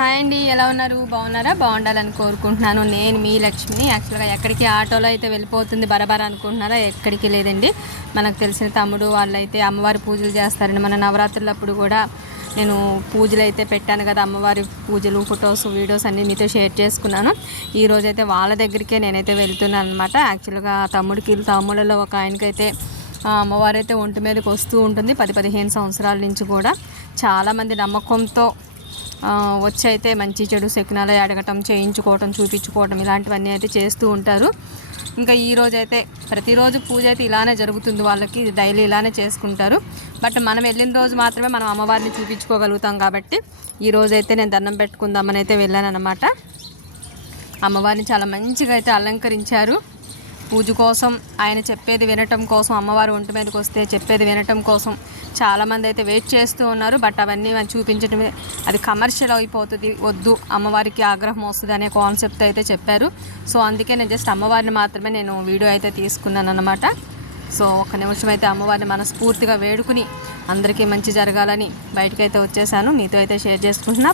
Hi అండి ఎలా ఉన్నారు? బాగున్నారా? బాగుండాలని కోరుకుంటున్నాను. నేను మీ లక్ష్మిని. యాక్చువల్గా ఎక్కడికి ఆటోలో అయితే వెళ్ళిపోతుంది బరబర అనుకుంటున్నారా? ఎక్కడికి లేదండి. మనకు తెలిసిన తమ్ముడు వాళ్ళైతే అమ్మవారి పూజలు చేస్తారండి. మన నవరాత్రులప్పుడు కూడా నేను పూజలు అయితే పెట్టాను కదా అమ్మవారి పూజలు ఫొటోస్ వీడియోస్ అన్నీ మీతో షేర్ చేసుకున్నాను. ఈ రోజైతే వాళ్ళ దగ్గరికే నేనైతే వెళ్తున్నాను అనమాట యాక్చువల్గా తమ్ముడికి తమ్ముళ్ళలో ఒక ఆయనకైతే అమ్మవారైతే ఒంటి మీదకి వస్తూ ఉంటుంది. పది పదిహేను సంవత్సరాల నుంచి కూడా. చాలామంది నమ్మకంతో వచ్చి అయితే మంచి చెడు శకునాలు అడగటం చేయించుకోవటం చూపించుకోవటం ఇలాంటివన్నీ అయితే చేస్తూ ఉంటారు. ఇంకా ఈ అయితే ప్రతిరోజు పూజ అయితే ఇలానే జరుగుతుంది వాళ్ళకి. డైలీ ఇలానే చేసుకుంటారు. బట్ మనం వెళ్ళిన రోజు మాత్రమే మనం అమ్మవారిని చూపించుకోగలుగుతాం కాబట్టి ఈ రోజు అయితే నేను దండం పెట్టుకుందామని అయితే వెళ్ళాను అనమాట అమ్మవారిని చాలా మంచిగా అయితే అలంకరించారు. పూజ కోసం ఆయన చెప్పేది వినటం కోసం అమ్మవారు ఒంటి మీదకి వస్తే చెప్పేది వినటం కోసం చాలామంది అయితే వెయిట్ చేస్తూ ఉన్నారు. బట్ అవన్నీ మనం చూపించడమే అది కమర్షియల్ అయిపోతుంది. వద్దు అమ్మవారికి ఆగ్రహం వస్తుంది అనే కాన్సెప్ట్ అయితే చెప్పారు. సో అందుకే నేను జస్ట్ అమ్మవారిని మాత్రమే నేను వీడియో అయితే తీసుకున్నాను అనమాట సో ఒక నిమిషం అయితే అమ్మవారిని మనస్ఫూర్తిగా వేడుకుని అందరికీ మంచి జరగాలని బయటకైతే వచ్చేసాను. మీతో అయితే షేర్ చేసుకుంటున్నా.